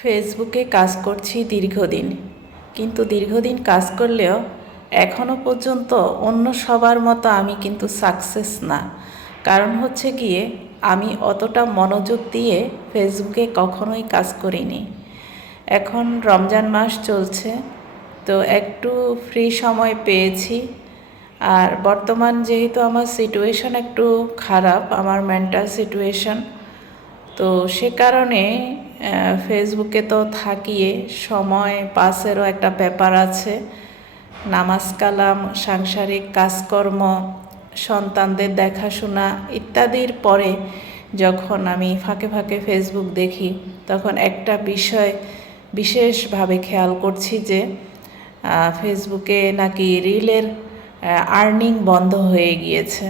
ফেসবুকে কাজ করছি দীর্ঘদিন। কিন্তু দীর্ঘদিন কাজ করলেও এখনও পর্যন্ত অন্য সবার মতো আমি কিন্তু সাকসেস না। কারণ হচ্ছে গিয়ে আমি অতটা মনোযোগ দিয়ে ফেসবুকে কখনোই কাজ করিনি। এখন রমজান মাস চলছে, তো একটু ফ্রি সময় পেয়েছি। আর বর্তমান যেহেতু আমার সিচুয়েশন একটু খারাপ, আমার মেন্টাল সিচুয়েশন তো সে কারণে ফেসবুকে তো থাকিয়ে সময় পাসেরও একটা ব্যাপার আছে। নামাজ কালাম, সাংসারিক কাজকর্ম, সন্তানদের দেখাশোনা ইত্যাদির পরে যখন আমি ফাঁকে ফাঁকে ফেসবুক দেখি, তখন একটা বিষয় বিশেষভাবে খেয়াল করছি যে ফেসবুকে নাকি রিলের আর্নিং বন্ধ হয়ে গিয়েছে।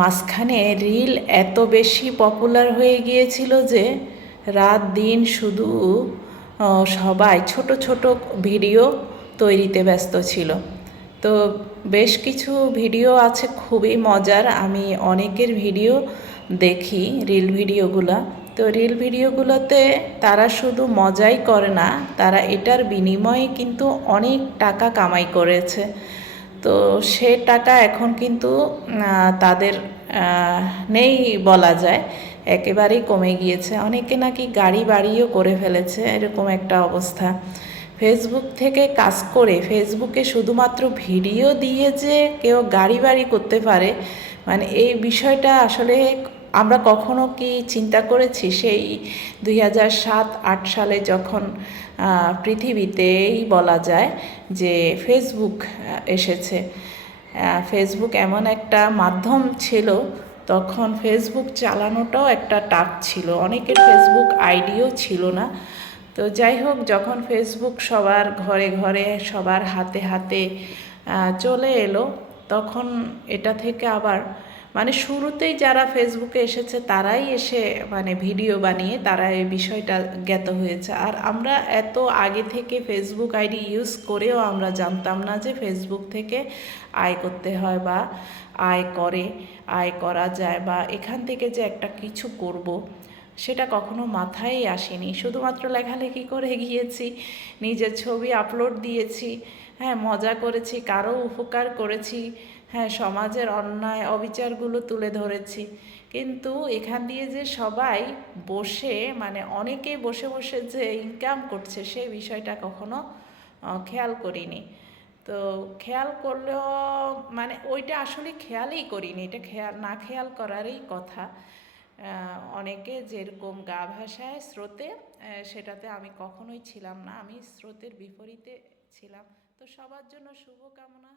মাঝখানে রিল এত বেশি পপুলার হয়ে গিয়েছিল যে রাত দিন শুধু সবাই ছোট ছোট ভিডিও তৈরিতে ব্যস্ত ছিল। তো বেশ কিছু ভিডিও আছে, খুবই মজার। আমি অনেকের ভিডিও দেখি, রিল ভিডিওগুলা। তো রিল ভিডিওগুলোতে তারা শুধু মজাই করে না, তারা এটার বিনিময়ে কিন্তু অনেক টাকা কামাই করেছে। তো সে টাকা এখন কিন্তু তাদের নেই বলা যায়। একেবারেই কমে গিয়েছে। অনেকে নাকি গাড়ি বাড়িও করে ফেলেছে, এরকম একটা অবস্থা। ফেসবুক থেকে কাজ করে ফেসবুকে শুধুমাত্র ভিডিও দিয়ে যে কেউ গাড়ি বাড়ি করতে পারে মানে এই বিষয়টা আসলে আমরা কখনো কি চিন্তা করেছি? সেই দুই হাজার সাত, আট সালে যখন পৃথিবীতেই বলা যায় যে ফেসবুক এসেছে। ফেসবুক এমন একটা মাধ্যম ছিল তখন ফেসবুক চালানোটাও একটা টাফ ছিল। অনেকের ফেসবুক আইডিও ছিল না। তো যাই হোক, যখন ফেসবুক সবার ঘরে ঘরে, সবার হাতে হাতে চলে এলো, তখন এটা থেকে আবার মানে শুরুতেই যারা ফেসবুকে এসেছে, তারাই এসে মানে ভিডিও বানিয়ে তারা এই বিষয়টা জ্ঞাত হয়েছে। আর আমরা এত আগে থেকে ফেসবুক আইডি ইউজ করেও আমরা জানতাম না যে ফেসবুক থেকে আয় করতে হয় বা আয় করে, আয় করা যায় বা এখান থেকে যে একটা কিছু করব, সেটা কখনো মাথায় আসেনি। শুধুমাত্র লেখালেখি করে গিয়েছি, নিজের ছবি আপলোড দিয়েছি হ্যাঁ মজা করেছি, কারও উপকার করেছি হ্যাঁ সমাজের অন্যায় অবিচারগুলো তুলে ধরেছি। কিন্তু এখান দিয়ে যে সবাই বসে মানে অনেকেই বসে বসে যে ইনকাম করছে সেই বিষয়টা কখনো খেয়াল করিনি। তো খেয়াল করলেও মানে ওইটা আসলে খেয়ালই করিনি। এটা খেয়াল, না খেয়াল করারই কথা। অনেকে যেরকম গা ভাষায় স্রোতে সেটাতে আমি কখনোই ছিলাম না। আমি স্রোতের বিপরীতে ছিলাম। তো সবার জন্য শুভকামনা।